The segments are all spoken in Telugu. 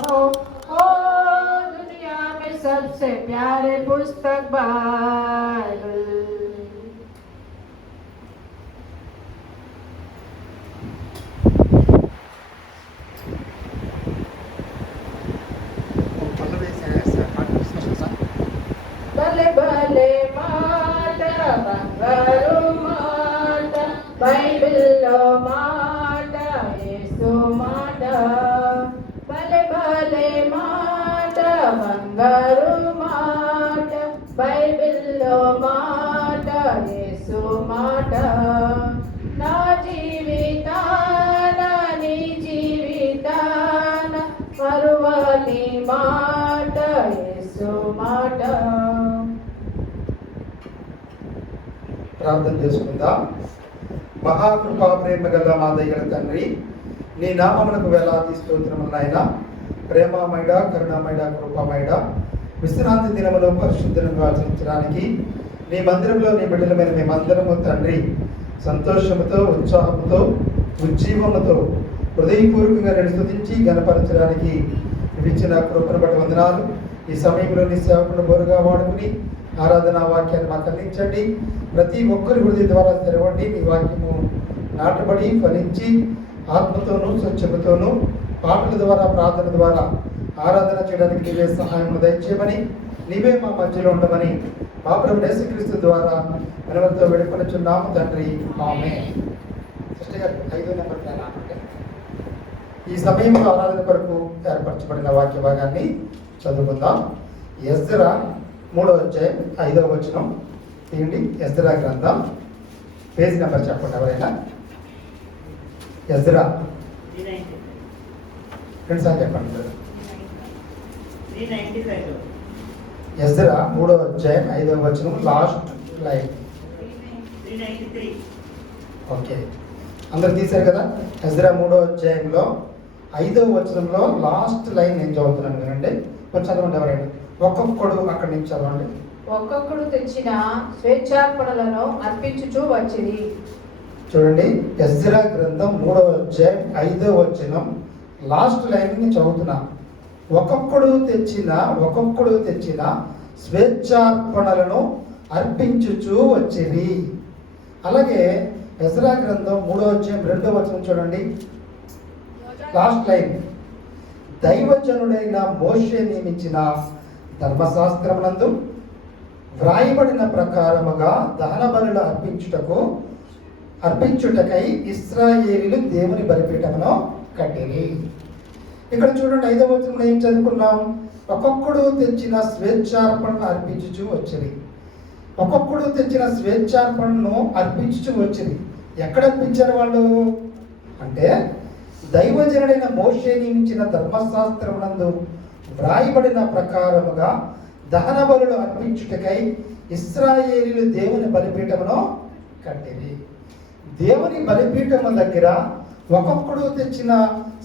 हो। ओ दुनिया में सबसे प्यारे पुस्तक बाइबल। भले भले మాట బంగారు మాట బైబిల్లో మాట యేసు మాట భలే భలే మాట బంగారు మాట బైబిల్లో మాట యేసు మాట నా జీవితాన నీ జీవితాన మరువని మాట యేసు మాట. ప్రార్థన చేసుకుందాం. మహాకృపా ప్రేమ గల మా దయగల తండ్రి, నీ నామమునకు వేలాది స్తోత్రములు నాయన. ప్రేమమయుడ, కరుణామయుడ, కృపామయుడ, విశ్రాంతి దినములో పరిశుద్ధంగా ఆచరించడానికి నీ మందిరంలో నీ బిడ్డలమైన మేమందరము తండ్రి సంతోషముతో, ఉత్సాహముతో, ఉజ్జీవముతో హృదయపూర్వకంగా నేను స్తుతించి గణపరచడానికి ఇచ్చిన కృపను బట్టి వందనాలు. ఈ సమయంలో నీ సేవకుడు బోరుగా వాడుకుని ఆరాధనా వాక్యాన్ని మాకు అందించండి. ప్రతి ఒక్కరి హృదయ ద్వారా తెరవండి. నీ వాక్యము నాటబడి ఫలించి ఆత్మతోనూ స్వచ్ఛతతోనూ పాటల ద్వారా ప్రార్థన ద్వారా ఆరాధన చేయడానికి నీవే సహాయం దయచేయమని, నీవే మా మధ్యలో ఉండమని మా ప్రభువు యేసుక్రీస్తు ద్వారా మనవలతో వేడుకొనుచున్నాము తండ్రి, ఆమేన్. సిస్టర్ గారు 5వ నెంబర్ ప్లాన్. ఈ సమయంలో ఆరాధన కొరకు ఏర్పరచబడిన వాక్య భాగాన్ని చదువుకుందాం. ఎజ్రా 3వ అధ్యాయం 5వ వచనం తీయండి. ఎజ్రా గ్రంథం పేజ్ నెంబర్ చెప్పండి ఎవరైనా. ఎజ్రా రెండుసార్లు చెప్పండి. ఎజ్రా 3వ అధ్యాయం 5వ వచనం లాస్ట్ లైన్. ఓకే, అందరు తీశారు కదా. ఎజ్రా 3వ అధ్యాయంలో 5వ వచనంలో లాస్ట్ లైన్ నేను చదువుతున్నాను వినండి. కొంచెం చదవండి ఎవరైనా. ఒక్కొక్కడు అక్కడి నుంచి చదవండి. ఒక్కొక్కడు తెచ్చిన స్వేచ్ఛార్పణలను అర్పించుచూ వచ్చింది. చూడండి, ఎజ్రా గ్రంథం 3వ అధ్యాయం 5వ వచనం లాస్ట్ లైన్ ని చదువుతున్నా. ఒక్కొక్కడు తెచ్చిన స్వేచ్ఛార్పణలను అర్పించుచూ వచ్చింది. అలాగే ఎజ్రా గ్రంథం 3వ అధ్యాయం 2వ వచనం చూడండి, లాస్ట్ లైన్. దైవజనుడైన మోషే నియమించిన ధర్మశాస్త్రమునందు వ్రాయబడిన ప్రకారముగా దహన బలులు అర్పించుటకై ఇశ్రాయేలీయులు దేవుని బలిపీఠమును కట్టిరి. ఇక్కడ చూడండి 5వ వచనంలో ఏం చదువుకున్నాం? ఒక్కొక్కడు తెచ్చిన స్వేచ్ఛార్పణను అర్పించుచూ వచ్చింది. ఒక్కొక్కడు తెచ్చిన స్వేచ్ఛార్పణను అర్పించుచూ వచ్చింది. ఎక్కడ అర్పించారు వాళ్ళు అంటే, దైవజనుడైన మోషే నియమించిన ధర్మశాస్త్రమునందు వ్రాయబడిన ప్రకారముగా దహన బలులు అర్పించుటకై ఇశ్రాయేలీయులు దేవుని బలిపీఠమును కట్టిరి. దేవుని బలిపీఠము దగ్గర ఒక్కొక్కడు తెచ్చిన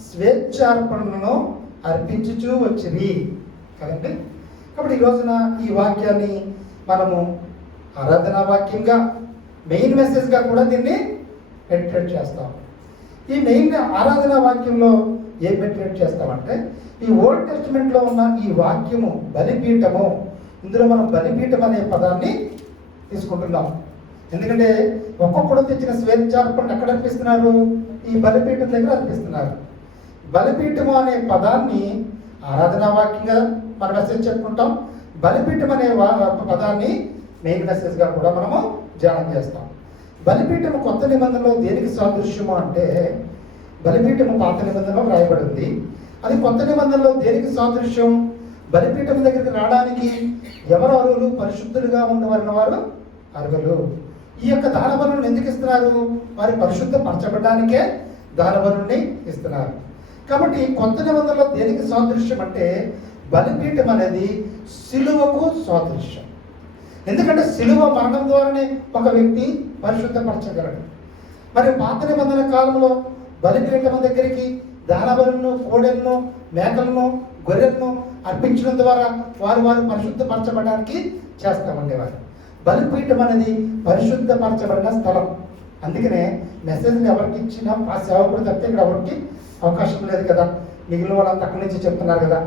స్వేచ్ఛార్పణను అర్పించుచూ వచ్చింది కదండి. కాబట్టి ఈ రోజున ఈ వాక్యాన్ని మనము ఆరాధనా వాక్యంగా మెయిన్ మెసేజ్గా కూడా దీన్ని మెడిటేట్ చేస్తాం. ఈ మెయిన్ ఆరాధనా వాక్యంలో ఏం మెడిటేట్ చేస్తామంటే, ఈ ఓల్డ్ టెస్టిమెంట్లో ఉన్న ఈ వాక్యము బలిపీఠము, ఇందులో మనం బలిపీఠం అనే పదాన్ని తీసుకుంటున్నాం. ఎందుకంటే ఒక్కొక్కడు తెచ్చిన స్వేచ్ఛార్పణ ఎక్కడ అర్పిస్తున్నారు? ఈ బలిపీఠం దగ్గర అర్పిస్తున్నారు. బలిపీఠము అనే పదాన్ని ఆరాధనా వాక్యంగా మన మెసేజ్ చెప్పుకుంటాం. బలిపీఠం అనే పదాన్ని మెయిన్ మెసేజ్గా కూడా మనము ధ్యానం చేస్తాం. బలిపీఠము కొత్త నిబంధనలో దేనికి సాదృశ్యము అంటే, బలిపీఠము పాత నిబంధనలో రాయబడింది. అది కొత్త నిబంధనలో దేనికి సాదృశ్యం? బలిపీఠం దగ్గరికి రావడానికి ఎవరు అర్హులు? పరిశుద్ధులుగా ఉండవలసిన వారు అర్హులు. ఈ యొక్క దాన బలులను ఎందుకు ఇస్తున్నారు? వారి పరిశుద్ధ పరచబడడానికే దాన బలుల్ని ఇస్తున్నారు. కాబట్టి కొత్త నిబంధనలో దేనికి సాదృశ్యం అంటే, బలిపీఠం అనేది సిలువకు సాదృశ్యం. ఎందుకంటే సిలువ మరణం ద్వారానే ఒక వ్యక్తి పరిశుద్ధపరచగలడు. మరి పాత నిబంధన కాలంలో బలిపీఠం దగ్గరికి దహన బలులను, కోడెలను, మేకలను, గొర్రెలను అర్పించడం ద్వారా వారు పరిశుద్ధపరచబడడానికి చేస్తూ ఉండేవారు. బలిపీఠం అనేది పరిశుద్ధపరచబడిన స్థలం. అందుకనే మెసేజ్ని ఎవరికి ఇచ్చినా ఆ సేవకుడు తప్పితే ఇక్కడ ఎవరికి అవకాశం లేదు కదా. మిగిలిన వాళ్ళంతా అక్కడి నుంచి చెప్తున్నారు కదా.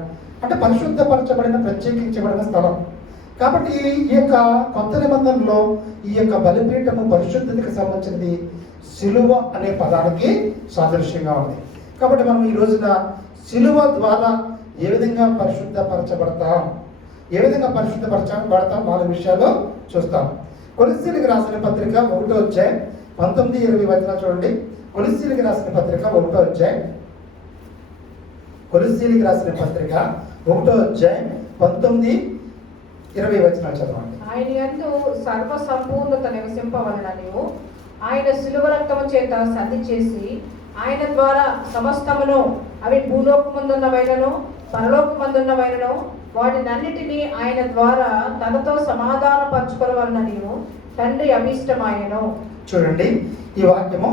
అంటే పరిశుద్ధపరచబడిన ప్రత్యేకించబడిన స్థలం. కాబట్టి ఈ యొక్క కొత్త నిబంధనలో ఈ యొక్క బలిపీఠము పరిశుద్ధతకి సంబంధించినది సిలువ అనే పదానికి సాదృశ్యంగా ఉంది. కాబట్టి మనం ఈ రోజున సిలువ ద్వారా ఏ విధంగా పరిశుద్ధపరచబడతాం, ఏ విధంగా పరిశుద్ధపరచబడతాం 4 విషయాలు చూస్తాం. కొలస్సీలకు రాసిన పత్రిక 1వ అధ్యాయం 19-20 వచనాలు చూడండి. కొలస్సీలకు రాసిన పత్రిక 1వ అధ్యాయం 19-20 వచనాలు చదవండి. ఆయన యందు సర్వ సంపూర్ణత నివసింపవలననియు ఆయన శిలువ రక్తము చేత సంధి చేసి ఆయన ద్వారా సమస్తమును, అవి భూలోకమందున్నవైనను పరలోకమందున్నవైనను వాటినన్నిటినీ ఆయన ద్వారా తనతో సమాధానపరచుకోవాలననియు తండ్రి అభిష్టమాయను. చూడండి ఈ వాక్యము,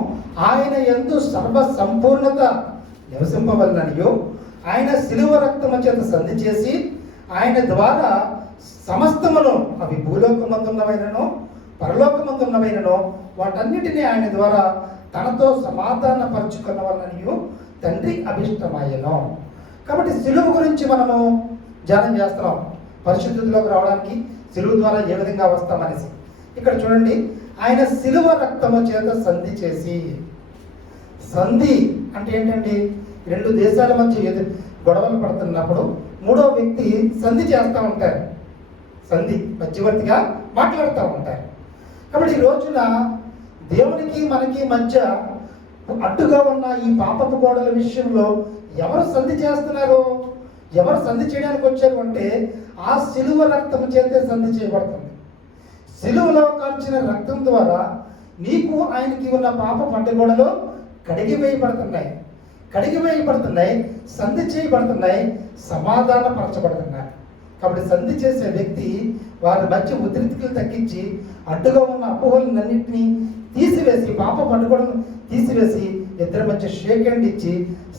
ఆయన యందు సర్వ సంపూర్ణత నివసింపవలననియు ఆయన శిలువ రక్తము చేత సంధి చేసి ఆయన ద్వారా సమస్తమును, అవి భూలోకమందున్నవైనను పరలోకమందున్నవైనను వాటన్నిటినీ ఆయన ద్వారా తనతో సమాధానపరచుకున్న వలననియు తండ్రి అభిష్టమాయను. కాబట్టి సిలువ గురించి మనము ధ్యానం చేస్తున్నాం. పరిశుద్ధతలోకి రావడానికి సిలువ ద్వారా ఏ విధంగా వస్తామనేసి. ఇక్కడ చూడండి, ఆయన సిలువ రక్తము చేత సంధి చేసి. సంధి అంటే ఏంటండి? 2 దేశాల మధ్య గొడవలు పడుతున్నప్పుడు 3వ వ్యక్తి సంధి చేస్తూ ఉంటారు. సంధి మధ్యవర్తిగా మాట్లాడుతూ ఉంటారు. కాబట్టి ఈ రోజున దేవునికి మనకి మధ్య అడ్డుగా ఉన్న ఈ పాపపు గోడల విషయంలో ఎవరు సంధి చేస్తున్నారు, ఎవరు సంధి చేయడానికి వచ్చారు అంటే ఆ సిలువ రక్తం చేతే సంధి చేయబడుతుంది. సిలువలో కాల్చిన రక్తం ద్వారా నీకు ఆయనకి ఉన్న పాప అడ్డుగోడలు కడిగివేయబడుతున్నాయి, సంధి చేయబడుతున్నాయి, సమాధానపరచబడుతున్నాయి. కాబట్టి సంధి చేసే వ్యక్తి వారి మధ్య ఉద్రిక్తులు తగ్గించి అడ్డుగా ఉన్న అపోహలన్నింటినీ తీసివేసి, పాప అడ్డుగోడలను తీసివేసి ఇద్దరి మధ్య షేక్ హ్యాండ్ ఇచ్చి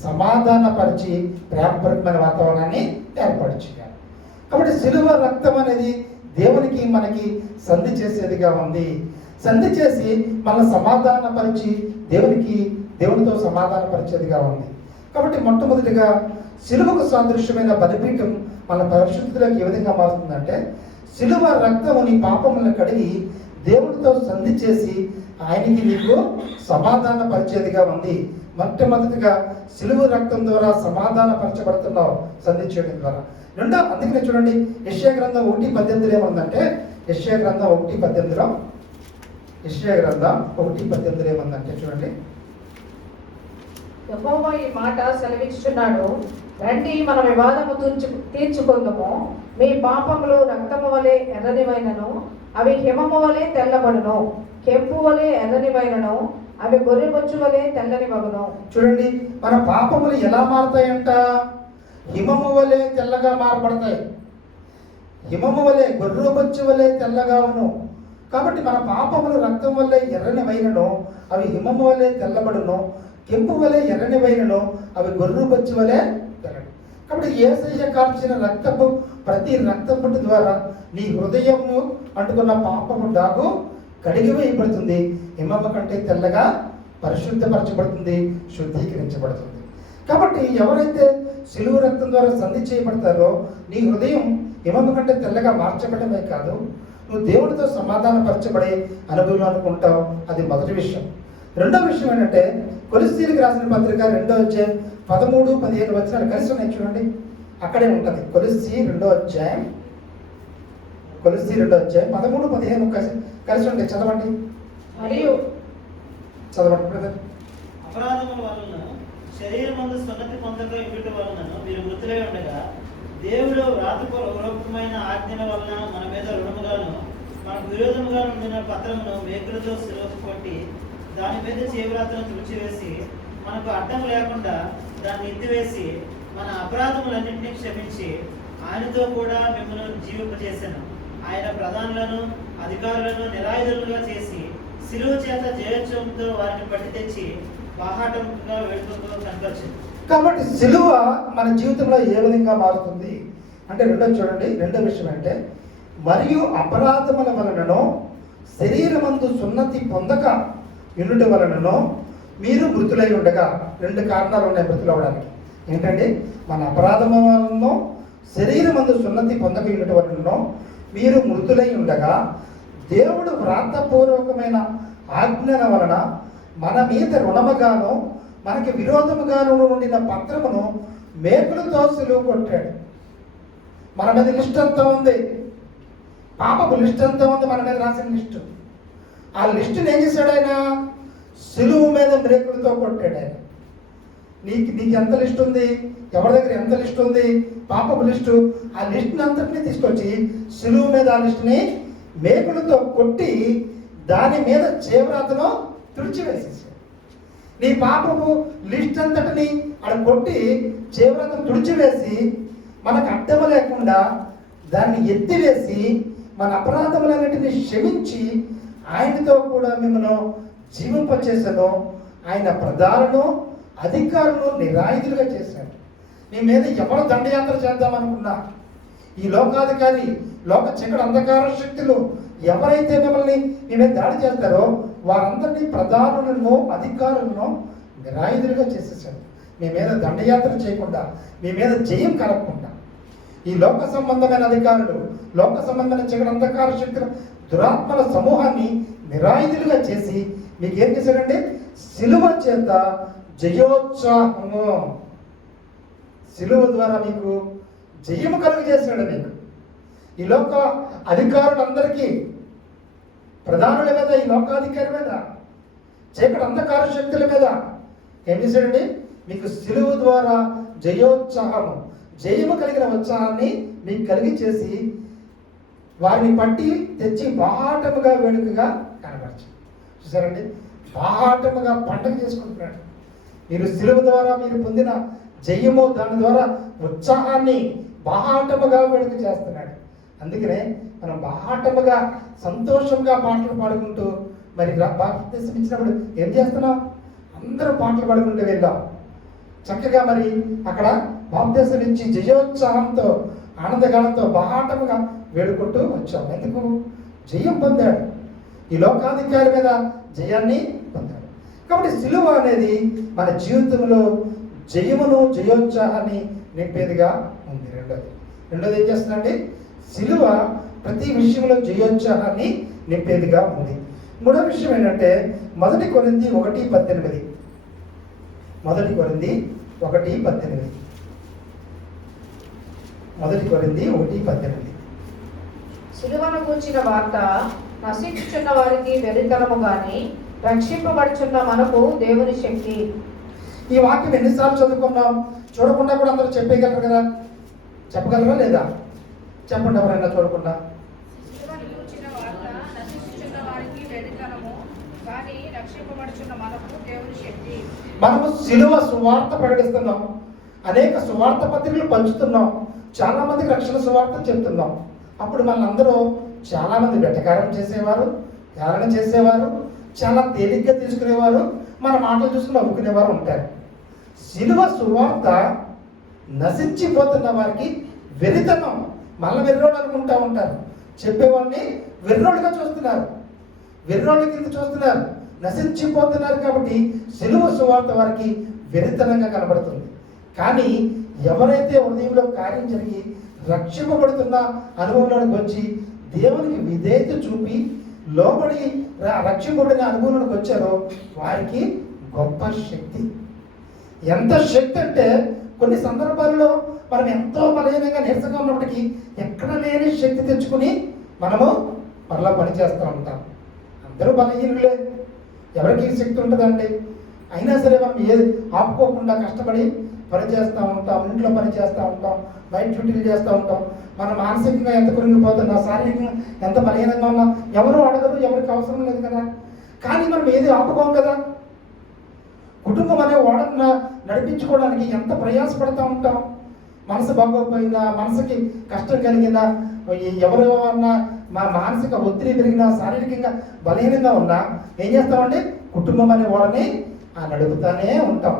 సమాధానపరిచి ప్రేమపూర్వకమైన వాతావరణాన్ని ఏర్పాటు చేయాలి. కాబట్టి సిలువ రక్తం అనేది దేవునికి మనకి సంధి చేసేదిగా ఉంది. సంధి చేసి మన సమాధానపరిచి దేవునితో సమాధానపరిచేదిగా ఉంది. కాబట్టి మొట్టమొదటిగా సిలువకు సాదృశ్యమైన బలిపీఠం మన పరిశుద్ధిలోకి ఏ విధంగా మారుతుందంటే, సిలువ రక్తము నీ పాపములను కడిగి దేవుడితో సంధి చేసి ఆయనకి నీకు సమాధాన పరిచేదిగా ఉంది. మొట్టమొదటిగా సిలువ రక్తం ద్వారా సమాధానపరచబడుతున్నావు సంధి చేయడం ద్వారా. అందుకనే చూడండి, యెషయా గ్రంథం 1:18 ఏముందంటే, యెషయా గ్రంథం 1:18 ఏముందంటే చూడండి, యెహోవా ఈ మాట సెలవిచ్చుచున్నాడు, రండి మన వివాదము తీర్చుకుందాము. మీ పాపములు రక్తము వలె ఎర్రనివైనను అవి హిమము వలె తెల్లబడును, కెంపు వలె ఎర్రనివైనను అవి గొర్రెబొచ్చు వలె తెల్లని మగును. చూడండి, మన పాపములు ఎలా మారుతాయంట? హిమము వలె తెల్లగా మారబడతాయి. హిమము వలె గొర్రెబొచ్చు వలె తెల్లగావును. కాబట్టి మన పాపములు రక్తం వల్లే ఎర్రనివైనను అవి హిమము వలె తెల్లబడును, కెంపు వలె ఎర్రనివైనను అవి గొర్రెబొచ్చు వలె తెల్లడు. కాబట్టి యేసయ్య కార్చిన ప్రతి రక్తపు ద్వారా నీ హృదయము అంటుకున్న పాపము డాగు కడిగివేయబడుతుంది, హిమము కంటే తెల్లగా పరిశుద్ధపరచబడుతుంది, శుద్ధీకరించబడుతుంది. కాబట్టి ఎవరైతే సిలువ రక్తం ద్వారా సంధి చేయబడతారో నీ హృదయం హిమము కంటే తెల్లగా మార్చబడమే కాదు, నువ్వు దేవుడితో సమాధానపరచబడే అనుభవం అనుకుంటావు. అది మొదటి విషయం. రెండో విషయం ఏంటంటే, కొలస్సీలకు రాసిన పత్రిక 2వ అధ్యాయం 13-15 వచనాలు కలిసి ఉన్నాయి చూడండి, అక్కడే ఉంటుంది. కొలస్సీ 2వ అధ్యాయం 13-15 కలిసి ఉంటాయి. చదవండి. మరియు చదవండి. అపరాధముల వలన శరీరమందు సున్నతి పొందక ఇవ్వటం వలన మీరు మృతులై ఉండగా, దేవుడు వ్రాతపూర్వకమైన ఆజ్ఞల వలన మన మీద రుణముగాను మనకు విరోధముగా ఉండిన పత్రమును మేకులతో సిలువకు కొట్టి దాని మీద చేవ్రాతను తుడిచివేసి మనకు అడ్డం లేకుండా దాన్ని ఎత్తివేసి మన అపరాధములన్నింటినీ క్షమించి ఆయనతో కూడా మిమ్మల్ని జీవింపజేశాను. ఆయన ప్రధానులను అధికారులను నిరాయుధులుగా చేసి సిలువ చేత జయోత్సవంతో వారిని పట్టి తెచ్చి బాహాటంగా వేడుకతో కనపరిచింది. కాబట్టి సిలువ మన జీవితంలో ఏ విధంగా మారుతుంది అంటే, రెండో విషయం అంటే, మరియు అపరాధముల వలనను శరీరమందు సున్నతి పొందక వినుట వలనను మీరు మృతులై ఉండగా. 2 కారణాలు ఉన్నాయి మృతులు అవడానికి. ఏంటండి? మన అపరాధము వలన శరీరమందు సున్నతి పొందకయుట వలన మీరు మృతులై ఉండగా దేవుడు వ్రాతపూర్వకమైన ఆజ్ఞల వలన మన మీద రుణముగాను మనకి విరోధముగాను ఉండిన పత్రమును మేకులతో సులువు కొట్టాడు. మన మీద లిస్ట్ అంతా ఉంది, పాపపు లిస్ట్ అంతా ఉంది, మన మీద రాసిన లిస్టు. ఆ లిస్టుని ఏం చేశాడు ఆయన? సులువు మీద మేకులతో కొట్టాడు ఆయన. నీకు ఎంత లిస్ట్ ఉంది, ఎవరి దగ్గర ఎంత లిస్ట్ ఉంది, పాపపు లిస్టు, ఆ లిస్టుని అంతటినీ తీసుకొచ్చి సులువు మీద ఆ లిస్టుని మేకులతో కొట్టి దాని మీద చేవ్రాతను తుడిచివేసేసాడు. నీ పాపపు లిస్ట్ అంతటిని అక్కడ కొట్టి చేవ్రాతను తుడిచివేసి మనకు అడ్డమ లేకుండా దాన్ని ఎత్తివేసి మన అపరాధములన్నిటిని క్షమించి ఆయనతో కూడా మిమ్మల్ని జీవింపచేసను. ఆయన ప్రధానులను అధికారులను నిరాయుధులుగా చేశాడు. నీ మీద ఎవరు దండయాత్ర చేద్దామనుకున్నా, ఈ లోకాధికారి, లోక చీకటి అంధకార శక్తులు ఎవరైతే మిమ్మల్ని మీ మీద దాడి చేస్తారో వారందరినీ ప్రధానులను అధికారులను నిరాయుధులుగా చేసేసాడు. మీ మీద దండయాత్ర చేయకుండా, మీ మీద జయం కలగకుండా ఈ లోక సంబంధమైన అధికారులు, లోక సంబంధమైన చీకటి అంధకార శక్తుల దురాత్మల సమూహాన్ని నిరాయుధులుగా చేసి మీకు ఏం చేశాడంటే సిలువ చేత జయోత్సాహము, సిలువ ద్వారా మీకు జయము కలుగు చేశాడు. మీకు ఈ లోక అధికారులందరికీ, ప్రధానుల మీద, ఈ లోకాధికారి మీద, చీకటి అంధకార శక్తుల మీద ఏం చేశాడండి? మీకు సిలువ ద్వారా జయోత్సాహము, జయము కలిగిన ఉత్సాహాన్ని మీకు కలిగి చేసి వారిని పట్టి తెచ్చి బాహాటముగా వేడుకగా కనబరచాడు. చూసారండి? బాహాటముగా పండుగ చేసుకుంటున్నాడు. మీరు సిలువ ద్వారా మీరు పొందిన జయము, దాని ద్వారా ఉత్సాహాన్ని బాహాటముగా వేడుక చేస్తున్నాడు. అందుకనే మనం బాహాటముగా సంతోషంగా పాటలు పాడుకుంటూ మరి బాప్తిసం ఇచ్చినప్పుడు ఏం చేస్తున్నాం? అందరూ పాటలు పాడుకుంటూ వెళ్దాం. చక్కగా మరి అక్కడ బాప్తిసం ఇచ్చి జయోత్సాహంతో ఆనందగానంతో బాహాటముగా వేడుకుంటూ వచ్చాం. ఎందుకు? జయం పొందాడు. ఈ లోకాధికారి మీద జయాన్ని పొందాడు. కాబట్టి సిలువ అనేది మన జీవితంలో జయమును, జయోత్సాహాన్ని నింపేదిగా ఉంది. రెండోది ఏం చేస్తుందండి? సిలువ ప్రతి విషయంలో జయోత్సాహాన్ని నింపేదిగా ఉంది. మూడో విషయం ఏంటంటే 1 కొరింథీ 1:18. 1 కొరింథీ 1:18. 1 కొరింథీ 1:18. సిలువను కూర్చిన వార్త నశించుచున్న వారికి వెరితనము గాని రక్షింపబడుచున్న మనకు దేవుని శక్తి. ఈ వాక్యం ఎన్నిసార్లు చదువుకున్నాం? చూడకుండా కూడా అందరూ చెప్పేయగలరు కదా? చెప్పగలరా లేదా? చెప్పండి ఎవరైనా చూడకుండా. సిలువను కూర్చిన వార్త నశించుచున్న వారికి వెరితనము గాని రక్షింపబడుచున్న మనకు దేవుని శక్తి. మనము సిలువ సువార్త ప్రకటిస్తున్నాం, అనేక సువార్త పత్రికలు పంచుతున్నాం, చాలా మందికి రక్షణ సువార్త చెప్తున్నాం. అప్పుడు మనందరూ చాలా మంది వెటకారం చేసేవారు, హేళన చేసేవారు, చాలా తేలిగ్గా తీసుకునేవారు, మన మాటలు చూసుకుని నవ్వుకునేవారు ఉంటారు. సిలువ సువార్త నశించిపోతున్న వారికి వెరితనం, మళ్ళీ వెర్రోడు అనుకుంటా ఉంటారు. చెప్పేవాడిని వెర్రోడుగా చూస్తున్నారు, వెర్రోళ్ళ కింద చూస్తున్నారు, నశించిపోతున్నారు. కాబట్టి సిలువ సువార్త వారికి వెరితనంగా కనబడుతుంది. కానీ ఎవరైతే హృదయంలో కార్యం జరిగి రక్షింపబడుతున్న అనుభవంలోకి వచ్చి దేవునికి విధేయత చూపి లోబడి రక్షింపబడిన అనుభవంలోకి వచ్చారో వారికి గొప్ప శక్తి. ఎంత శక్తి అంటే కొన్ని సందర్భాల్లో మనం ఎంతో బలహీనంగా నీరసంగా ఉన్నప్పటికీ ఎక్కడ లేని శక్తి తెచ్చుకుని మనము మరలా పనిచేస్తూ ఉంటాం. అందరూ బలహీనులే, ఎవరికి శక్తి ఉంటుందండి? అయినా సరే మనం ఏది ఆపుకోకుండా కష్టపడి పని చేస్తూ ఉంటాం, ఇంట్లో పని చేస్తూ ఉంటాం, బయట డ్యూటీలు చేస్తూ ఉంటాం. మనం మానసికంగా ఎంత కురిగిపోతున్నా, శారీరకంగా ఎంత బలహీనంగా ఉన్నా ఎవరు అడగరు, ఎవరికి అవసరం లేదు కదా. కానీ మనం ఏది ఆపుకోం కదా. కుటుంబం అనే ఓడన నడిపించుకోవడానికి ఎంత ప్రయాసపడుతూ ఉంటాం. మనసు బాగోకపోయినా, మనసుకి కష్టం కలిగినా, ఎవరు అన్నా మా మానసిక ఒత్తిడి పెరిగినా, శారీరకంగా బలహీనంగా ఉన్నా ఏం చేస్తామంటే కుటుంబం అనే ఓడని నడుపుతానే ఉంటాం.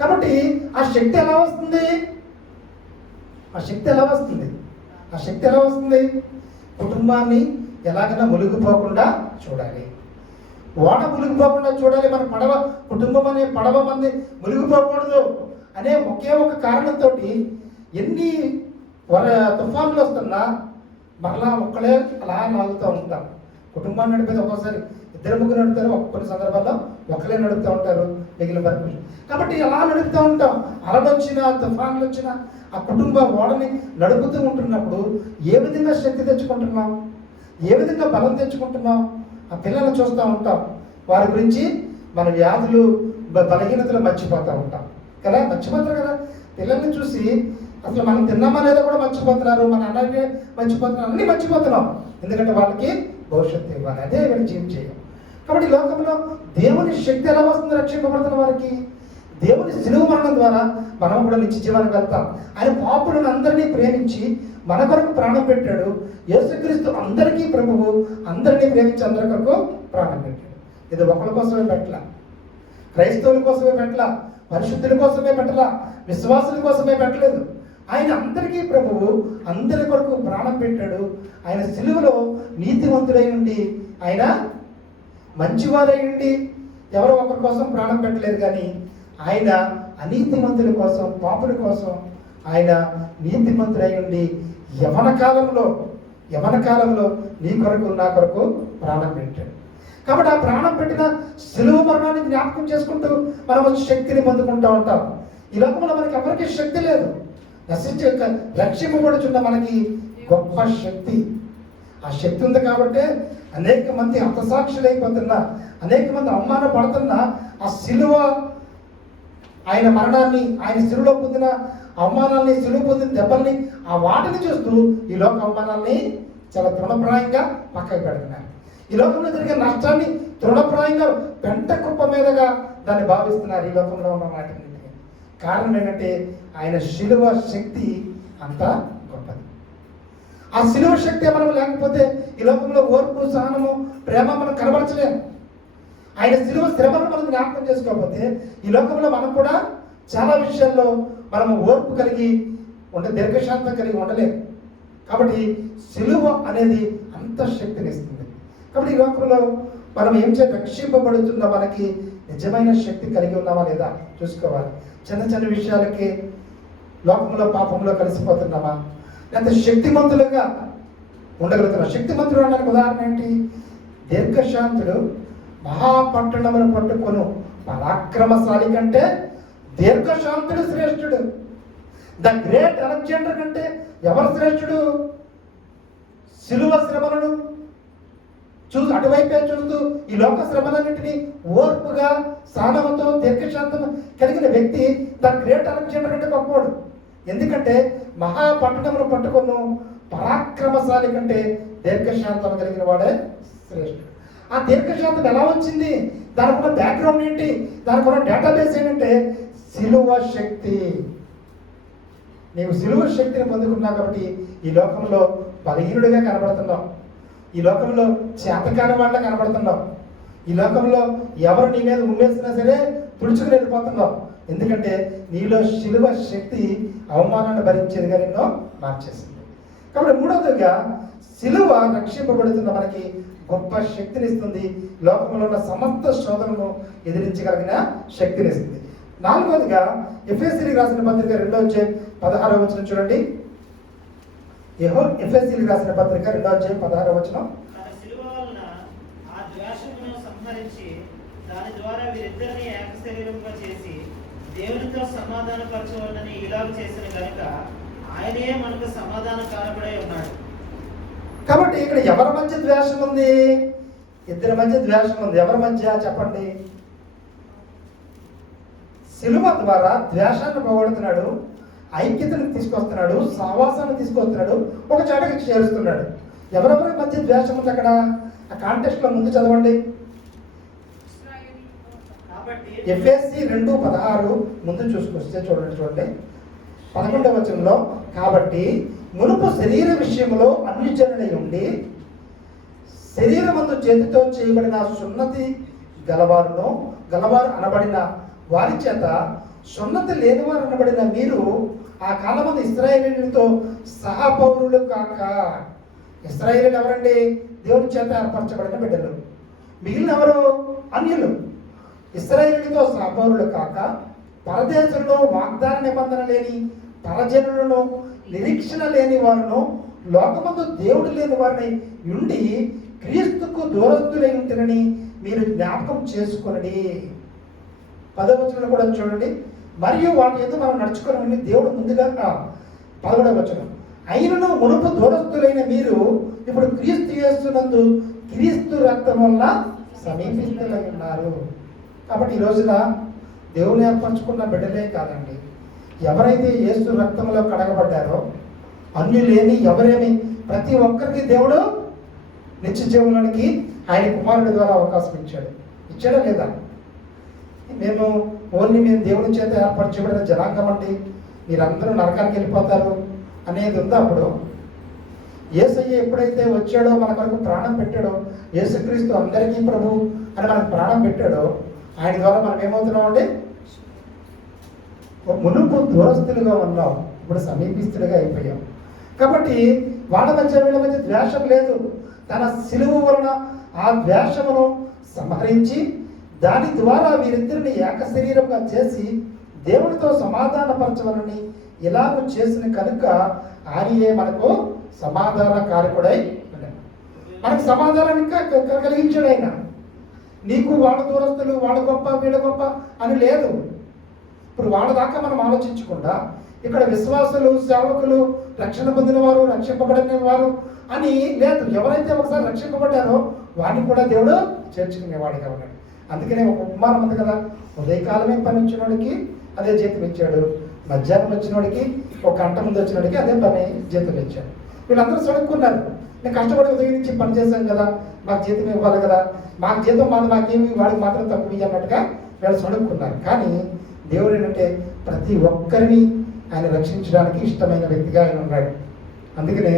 కాబట్టి ఆ శక్తి ఎలా వస్తుంది? ఆ శక్తి ఎలా వస్తుంది? ఆ శక్తి ఎలా వస్తుంది? కుటుంబాన్ని ఎలాగైనా మునిగిపోకుండా చూడాలి, ఓడ మునిగిపోకుండా చూడాలి. మన పడవ, కుటుంబం అనే పడవ మంది మునిగిపోకూడదు అనే ఒకే ఒక కారణంతో ఎన్ని తుఫాన్లు వస్తున్నా మరలా ఒక్కలే అలా లాగుతూ ఉంటాం. కుటుంబాన్ని నడిపేది ఒక్కోసారి ఇద్దరు ముగ్గురు నడుపుతారు, కొన్ని సందర్భాల్లో ఒక్కలే నడుపుతూ ఉంటారు మిగిలిన వరకు. కాబట్టి అలా నడుపుతూ ఉంటాం. అలలు వచ్చినా తుఫాన్లు వచ్చినా ఆ కుటుంబ ఓడని నడుపుతూ ఉంటున్నప్పుడు ఏ విధంగా శక్తి తెచ్చుకుంటున్నాం, ఏ విధంగా బలం తెచ్చుకుంటున్నాం, ఆ పిల్లల్ని చూస్తూ ఉంటాం. వారి గురించి మన వ్యాధులు బలహీనతలు మర్చిపోతూ ఉంటాం కదా, మర్చిపోతారు కదా. పిల్లల్ని చూసి అసలు మనం తిన్నామా లేదా కూడా మర్చిపోతున్నారు, మన అన్నయ్య మర్చిపోతున్నారు, అన్నీ మర్చిపోతున్నాం. ఎందుకంటే వాళ్ళకి భవిష్యత్తు ఇవ్వాలి, అదే వీళ్ళు జీవించేయం. కాబట్టి ఈ లోకంలో దేవుని శక్తి ఎలా వస్తుంది రక్షింపబడుతున్న వారికి? దేవుని శిలువ మరణం ద్వారా మనం కూడా నిత్య జీవానికి వెళ్తాం. ఆయన పాపులను అందరినీ ప్రేమించి మన కొరకు ప్రాణం పెట్టాడు. యేసుక్రీస్తు అందరికీ ప్రభువు, అందరినీ ప్రేమించి అందరి కొరకు ప్రాణం పెట్టాడు. ఇది ఒకరి కోసమే పెట్టలా, క్రైస్తవుల కోసమే పెట్టలా, పరిశుద్ధుల కోసమే పెట్టలా, విశ్వాసుల కోసమే పెట్టలేదు. ఆయన అందరికీ ప్రభువు, అందరి కొరకు ప్రాణం పెట్టాడు. ఆయన సిలువలో నీతివంతుడై ఉండి, ఆయన మంచివారై ఉండి ఎవరో ఒకరి కోసం ప్రాణం పెట్టలేదు. కానీ ఆయన అనీతిమంతుల కోసం, పాపుల కోసం ఆయన నీతిమంతుడై ఉండి యవన కాలంలో నీ కొరకు నా కొరకు ప్రాణం పెట్టాడు. కాబట్టి ఆ ప్రాణం పెట్టిన సిలువ మరణాన్ని జ్ఞాపకం చేసుకుంటూ మనం శక్తిని పొందుకుంటూ ఉంటాం. ఈ లోకంలో మనకి ఎవరికి శక్తి లేదు. రక్షింపబడుచున్న మనకి గొప్ప శక్తి, ఆ శక్తి ఉంది. కాబట్టి అనేక మంది హతసాక్షులైపోతున్నా, అనేక మంది అవమానపడుతున్నా ఆ సిలువ, ఆయన మరణాన్ని, ఆయన సిలువలో పొందిన అవమానాన్ని, సిలువ పొందిన దెబ్బల్ని, ఆ వాటిని చూస్తూ ఈ లోక అవమానాన్ని చాలా తృణప్రాయంగా పక్కకు పెడుతున్నారు. ఈ లోకంలో జరిగే నష్టాన్ని తృణప్రాయంగా పెంట కుప్ప మీదగా దాన్ని భావిస్తున్నారు ఈ లోకంలో ఉన్న వాటిని. కారణం ఏంటంటే ఆయన శిలువ శక్తి అంత గొప్పది. ఆ శిలువ శక్తి మనం లేకపోతే ఈ లోకంలో ఓర్పు, సహనము, ప్రేమ మనం కనబరచలేము. ఆయన శిలువ శ్రమను మనం జ్ఞాపకం చేసుకోకపోతే ఈ లోకంలో మనం కూడా చాలా విషయాల్లో మనము ఓర్పు కలిగి దీర్ఘశాంతం కలిగి ఉండలేము. కాబట్టి శిలువ అనేది అంత శక్తినిస్తుంది. కాబట్టి ఈ లోకంలో మనం ఏం చేయాలి? రక్షింపబడుతున్న మనకి నిజమైన శక్తి కలిగి ఉన్నామా లేదా చూసుకోవాలి. చిన్న చిన్న విషయాలకి లోకంలో పాపంలో కలిసిపోతున్నామా, లేకపోతే శక్తిమంతులుగా ఉండగలుగుతున్నాం. శక్తిమంతుడు అనడానికి ఉదాహరణ ఏంటి? దీర్ఘశాంతుడు మహాపట్టణమును పట్టుకొను పరాక్రమశాలి కంటే దీర్ఘశాంతుడు శ్రేష్ఠుడు. ద గ్రేట్ అలెగ్జాండర్ కంటే ఎవరు శ్రేష్ఠుడు? శిలువ శ్రమలను అటువైపే చూస్తూ ఈ లోక శ్రమలన్నింటినీ ఓర్పుగా, సహనముతో, దీర్ఘశాంతం కలిగిన వ్యక్తి ద గ్రేట్ అలెగ్జాండర్ కంటే గొప్పవాడు. ఎందుకంటే మహాపట్టణమును పట్టుకున్న పరాక్రమశాలి కంటే దీర్ఘశాంతం కలిగిన వాడే శ్రేష్ఠుడు. ఆ దీర్ఘశాంతం ఎలా వచ్చింది? దానికి ఉన్న బ్యాక్గ్రౌండ్ ఏంటి? దానికి ఉన్న డేటాబేస్ ఏంటంటే శిలువ శక్తి. నీవు శిలువ శక్తిని పొందుకున్నావు కాబట్టి ఈ లోకంలో బలహీనుడిగా కనబడుతున్నావు, ఈ లోకంలో చేతకాని వాళ్ళ కనబడుతున్నావు, ఈ లోకంలో ఎవరు నీ మీద ఉమ్మేసినా సరే తుడుచుకుని వెళ్ళిపోతున్నావు. ఎందుకంటే నీలో శిలువ శక్తి అవమానాన్ని భరించేదిగా నిన్ను మార్చేసింది. కాబట్టి మూడవదిగా శిలువ రక్షింపబడుతున్న మనకి గొప్ప శక్తినిస్తుంది. లోకంలో ఉన్న సమస్త శోధనను ఎదిరించగలిగిన శక్తినిస్తుంది. నాలుగవదిగా ఎఫెసీయులకు రాసిన పత్రిక 2:16 చూడండి. ఎఫెసీయులకు రాసిన పత్రిక 2:16. తన శిలువ వలన ఆ ద్వేషమును సంహరించి దాని ద్వారా వీరిద్దరిని ఏక శరీరముగా చేసి దేవునితో సమాధానపరచవాలని ఇలాగ చేసిన కనుక ఆయనే మనకు సమాధానకారకుడై ఉన్నాడు. కాబట్టి ఇక్కడ ఎవరి మధ్య ద్వేషం ఉంది? ఇద్దరి మధ్య ద్వేషం ఉంది. ఎవరి మధ్య చెప్పండి? శిలువ ద్వారా ద్వేషాన్ని పోగొడుతున్నాడు, ఐక్యతను తీసుకొస్తున్నాడు, సహవాసాన్ని తీసుకొస్తున్నాడు, ఒక చోటకి చేరుస్తున్నాడు. ఎవరెవరి మధ్య ద్వేషం ఉంది అక్కడ? ఆ కాంటెక్స్ట్ లో ముందు చదవండి. ఎఫెసీ 2:16 ముందు చూసుకొస్తే చూడండి 11వ వచనంలో, కాబట్టి మునుపు శరీర విషయంలో అన్యజనులై ఉండి శరీరమందు చేతితో చేయబడిన సున్నతి గలవారు అనబడిన వారి చేత సున్నతి లేనివారు అనబడిన మీరు ఆ కాలమందు ఇశ్రాయేలీయులతో సహపౌరులు కాక. ఇశ్రాయేలీయులు ఎవరండి? దేవుని చేత ఏర్పరచబడిన బిడ్డలు. మిగిలిన ఎవరు? అన్యులు. ఇశ్రాయేలీయులతో సహపౌరులు కాక పరదేశులను, వాగ్దాన నిబంధన లేని పరజనులను, నిరీక్షణ లేని వారును, లోకమందు దేవుడు లేని వారిని ఉండి క్రీస్తుకు దూరస్తులై ఉంటునని మీరు జ్ఞాపకం చేసుకొనండి. 10వ వచనం కూడా చూడండి. మరియు వాటి యందు మనం నడుచుకోవాలని దేవుడు ముందుగా 11వ వచనం, అయినను మునుపు దూరస్తులైన మీరు ఇప్పుడు క్రీస్తు యేసునందు క్రీస్తు రక్తం వల్ల సమీపిస్తులై ఉన్నారు. కాబట్టి ఈ రోజున దేవుని ఏర్పరచుకున్న బిడ్డలే కాదండి, ఎవరైతే యేసు రక్తంలో కడగబడ్డారో అన్యులేమి ఎవరేమి ప్రతి ఒక్కరికి దేవుడు నిత్య జీవనానికి ఆయన కుమారుడి ద్వారా అవకాశం ఇచ్చాడా లేదా? మేము దేవుని చేత ఏర్పరచబడిన జనాంగం అండి, మీరందరూ నరకానికి వెళ్ళిపోతారు అనేది ఉందా? అప్పుడు యేసయ్య ఎప్పుడైతే వచ్చాడో మన కొరకు ప్రాణం పెట్టాడో, యేసుక్రీస్తు అందరికీ ప్రభు అని మనకు ప్రాణం పెట్టాడో, ఆయన ద్వారా మనం ఏమవుతున్నాం అండి? మునుపు దూరస్తులుగా ఉన్నాం, ఇప్పుడు సమీపిస్తులుగా అయిపోయాం. కాబట్టి వాళ్ళ మధ్య వీళ్ళ మధ్య ద్వేషం లేదు. తన సిలువ వలన ఆ ద్వేషమును సంహరించి దాని ద్వారా వీరిద్దరిని ఏక శరీరంగా చేసి దేవునితో సమాధానపరచవలని ఇలాగ చేసిన కనుక ఆయనయే మనకు సమాధాన కారకుడై మనకు సమాధానాన్ని ఇంకా కలిగించాడు. ఆయన నీకు వాళ్ళ దూరస్తులు, వాళ్ళ గొప్ప వీళ్ళ గొప్ప అని లేదు. ఇప్పుడు వాళ్ళ దాకా మనం ఆలోచించకుండా ఇక్కడ విశ్వాసులు, సేవకులు, రక్షణ పొందిన వారు, రక్షింపబడిన వారు అని లేదు. ఎవరైతే ఒకసారి రక్షింపబడ్డారో వాడిని కూడా దేవుడు చేర్చుకునేవాడిగా ఉన్నాడు. అందుకనే ఒక ఉపమానం ఉంది కదా, ఉదయకాలమే పని వచ్చినోడికి అదే జీతం ఇచ్చాడు, మధ్యాహ్నం వచ్చినోడికి ఒక గంట ముందు వచ్చినోడికి అదే పని జీతం ఇచ్చాడు. వీళ్ళందరూ సడుక్కున్నారు, నేను కష్టపడి ఉదయం నుంచి పని చేశాను కదా, మాకు జీతం ఇవ్వాలి కదా, మాకు జీతం మాకేమి వాడికి మాత్రం తక్కువ అన్నట్టుగా వీళ్ళు సడుక్కున్నారు. కానీ దేవుడు ఏంటంటే ప్రతి ఒక్కరిని ఆయన రక్షించడానికి ఇష్టమైన వ్యక్తిగా ఆయన ఉన్నాడు. అందుకనే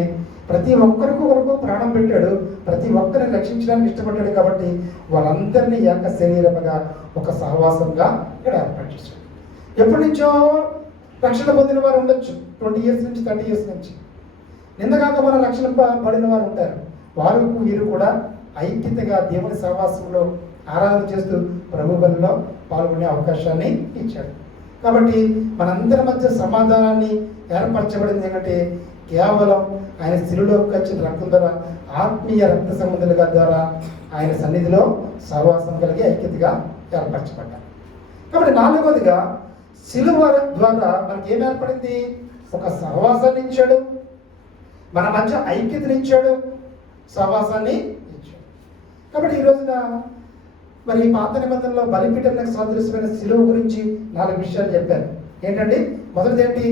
ప్రతి ఒక్కరికి కొరకు ప్రాణం పెట్టాడు, ప్రతి ఒక్కరిని రక్షించడానికి ఇష్టపడ్డాడు. కాబట్టి వాళ్ళందరినీ ఏక శరీరముగా ఒక సహవాసంగా ఇక్కడ ఏర్పాటు చేశాడు. ఎప్పటి నుంచో రక్షణ పొందిన వారు ఉండొచ్చు, 20 years నుంచి 30 years నుంచి. నిందగాక మన రక్షణ పడిన వారు ఉంటారు. వారు వీరు కూడా ఐక్యతగా దేవుని సహవాసంలో ఆరాధన చేస్తూ ప్రభు బలిలో పాల్గొనే అవకాశాన్ని ఇచ్చాడు. కాబట్టి మనందరి మధ్య సమాధానాన్ని ఏర్పరచబడింది ఏంటంటే కేవలం ఆయన శిలువలోకి వచ్చిన రక్తం ద్వారా, ఆత్మీయ రక్త సంబంధులుగా ద్వారా ఆయన సన్నిధిలో సహవాసం కలిగి ఐక్యతగా ఏర్పరచబడ్డారు. కాబట్టి 4వదిగా శిలువ ద్వారా మనకి ఏం ఏర్పడింది? ఒక సహవాసాన్ని ఇచ్చాడు, మన మధ్య ఐక్యతని ఇచ్చాడు, సహవాసాన్ని ఇచ్చాడు. కాబట్టి ఈ రోజున మరి పాత నిబంధనలో బలిపీఠంలకు సాదృశ్యమైన శిలువ గురించి 4 విషయాలు చెప్పారు. ఏంటండి? మొదటిది ఏంటి?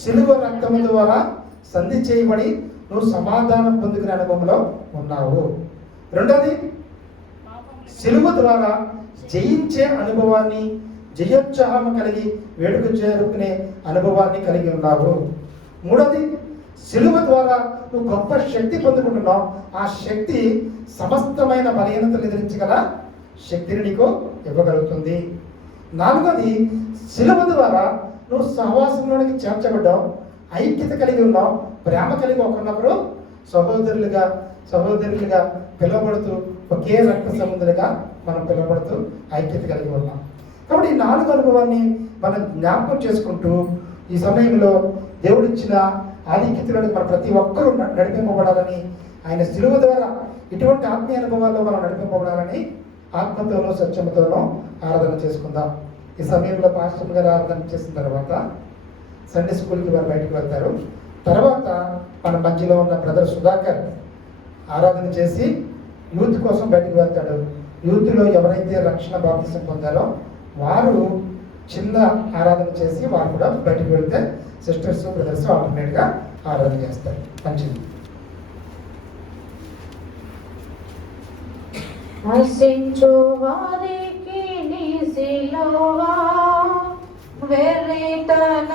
శిలువ రక్తము ద్వారా సంధి చేయబడి నువ్వు సమాధానం పొందుకునే అనుభవంలో ఉన్నావు. రెండోది, శిలువ ద్వారా జయించే అనుభవాన్ని, జయోత్సాహం కలిగి వేడుక చేరుకునే అనుభవాన్ని కలిగి ఉన్నావు. మూడోది, శిలువ ద్వారా నువ్వు గొప్ప శక్తి పొందుకుంటున్నావు. ఆ శక్తి సమస్తమైన బలహీనతలు ఎదిరించగల శక్తిని నీకు ఇవ్వగలుగుతుంది. 4వది, శిలువ ద్వారా నువ్వు సహవాసంలోనికి చేర్చబడ్డావు, ఐక్యత కలిగి ఉన్నావు, ప్రేమ కలిగి ఒకరినొకరు సహోదరులుగా పిలువబడుతూ ఒకే రక్త సంబంధులుగా మనం పిలువబడుతూ ఐక్యత కలిగి ఉన్నాం. కాబట్టి ఈ 4 అనుభవాన్ని మనం జ్ఞాపకం చేసుకుంటూ ఈ సమయంలో దేవుడిచ్చిన ఆధిక్యతలను మన ప్రతి ఒక్కరూ నడిపింపబడాలని, ఆయన శిలువ ద్వారా ఇటువంటి ఆత్మీయ అనుభవాల్లో మనం నడిపింపబడాలని ఆత్మతోనూ సత్యముతోనూ ఆరాధన చేసుకుందాం. ఈ సమయంలో పాస్టర్ గారు ఆరాధన చేసిన తర్వాత సండే స్కూల్కి వారు బయటకు వెళ్తారు. తర్వాత మన మధ్యలో ఉన్న బ్రదర్ సుధాకర్ ఆరాధన చేసి యూత్ కోసం బయటకు వెళ్తాడు. యూత్లో ఎవరైతే రక్షణ బాప్తిసం పొందారో వారు చిన్న ఆరాధన చేసి వారు కూడా బయటకు వెళ్తే సిస్టర్స్, బ్రదర్స్ ఆల్టర్నేట్గా ఆరాధన చేస్తారు. మంచిది. నశించు వారికి నీ సిలువ వెర్రితన